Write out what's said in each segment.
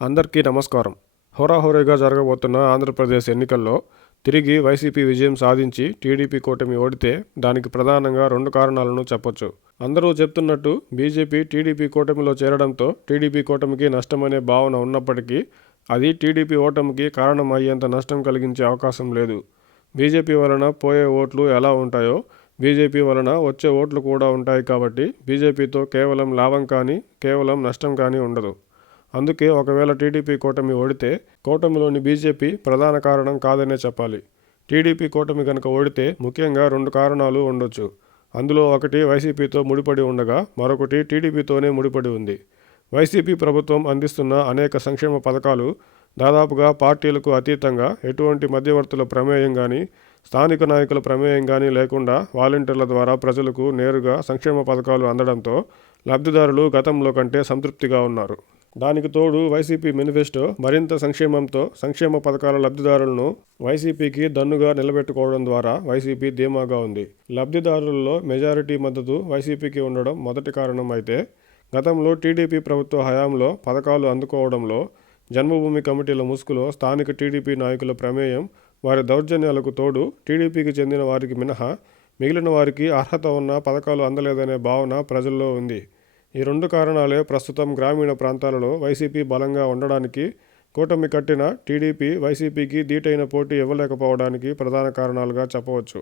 అందరికీ నమస్కారం. హోరాహోరీగా జరగబోతున్న ఆంధ్రప్రదేశ్ ఎన్నికల్లో తిరిగి వైసీపీ విజయం సాధించి టీడీపీ కూటమి ఓడితే దానికి ప్రధానంగా 2 కారణాలను చెప్పొచ్చు. అందరూ చెప్తున్నట్టు బీజేపీ టీడీపీ కూటమిలో చేరడంతో టీడీపీ కూటమికి నష్టమనే భావన ఉన్నప్పటికీ అది టీడీపీ ఓటమికి కారణం అయ్యేంత నష్టం కలిగించే అవకాశం లేదు. బీజేపీ వలన పోయే ఓట్లు ఎలా ఉంటాయో బీజేపీ వలన వచ్చే ఓట్లు కూడా ఉంటాయి కాబట్టి బీజేపీతో కేవలం లాభం కానీ కేవలం నష్టం కానీ ఉండదు. అందుకే ఒకవేళ టీడీపీ కూటమి ఓడితే కూటమిలోని బీజేపీ ప్రధాన కారణం కాదనే చెప్పాలి. టీడీపీ కూటమి కనుక ఓడితే ముఖ్యంగా 2 కారణాలు ఉండొచ్చు. అందులో ఒకటి వైసీపీతో ముడిపడి ఉండగా మరొకటి టీడీపీతోనే ముడిపడి ఉంది. వైసీపీ ప్రభుత్వం అందిస్తున్న అనేక సంక్షేమ పథకాలు దాదాపుగా పార్టీలకు అతీతంగా ఎటువంటి మధ్యవర్తుల ప్రమేయం కానీ స్థానిక నాయకుల ప్రమేయం కానీ లేకుండా వాలంటీర్ల ద్వారా ప్రజలకు నేరుగా సంక్షేమ పథకాలు అందడంతో లబ్ధిదారులు గతంలో కంటే సంతృప్తిగా ఉన్నారు. దానికి తోడు వైసీపీ మేనిఫెస్టో మరింత సంక్షేమంతో సంక్షేమ పథకాల లబ్ధిదారులను వైసీపీకి దన్నుగా నిలబెట్టుకోవడం ద్వారా వైసీపీ ధీమాగా ఉంది. లబ్ధిదారులలో మెజారిటీ మద్దతు వైసీపీకి ఉండడం మొదటి కారణం అయితే గతంలో టీడీపీ ప్రభుత్వ హయాంలో పథకాలు అందుకోవడంలో జన్మభూమి కమిటీల ముసుగులో స్థానిక టీడీపీ నాయకుల ప్రమేయం వారి దౌర్జన్యాలకు తోడు టీడీపీకి చెందిన వారికి మినహా మిగిలిన వారికి అర్హత ఉన్న పథకాలు అందలేదనే భావన ప్రజల్లో ఉంది. ఈ 2 కారణాలే ప్రస్తుతం గ్రామీణ ప్రాంతాలలో వైసీపీ బలంగా ఉండడానికి కూటమి కట్టిన టీడీపీ వైసీపీకి ధీటైన పోటీ ఇవ్వలేకపోవడానికి ప్రధాన కారణాలుగా చెప్పవచ్చు.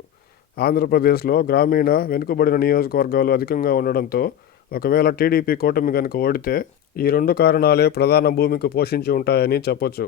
ఆంధ్రప్రదేశ్లో గ్రామీణ వెనుకబడిన నియోజకవర్గాలు అధికంగా ఉండడంతో ఒకవేళ టీడీపీ కూటమి కనుక ఓడితే ఈ 2 కారణాలే ప్రధాన భూమిక పోషించి ఉంటాయని చెప్పొచ్చు.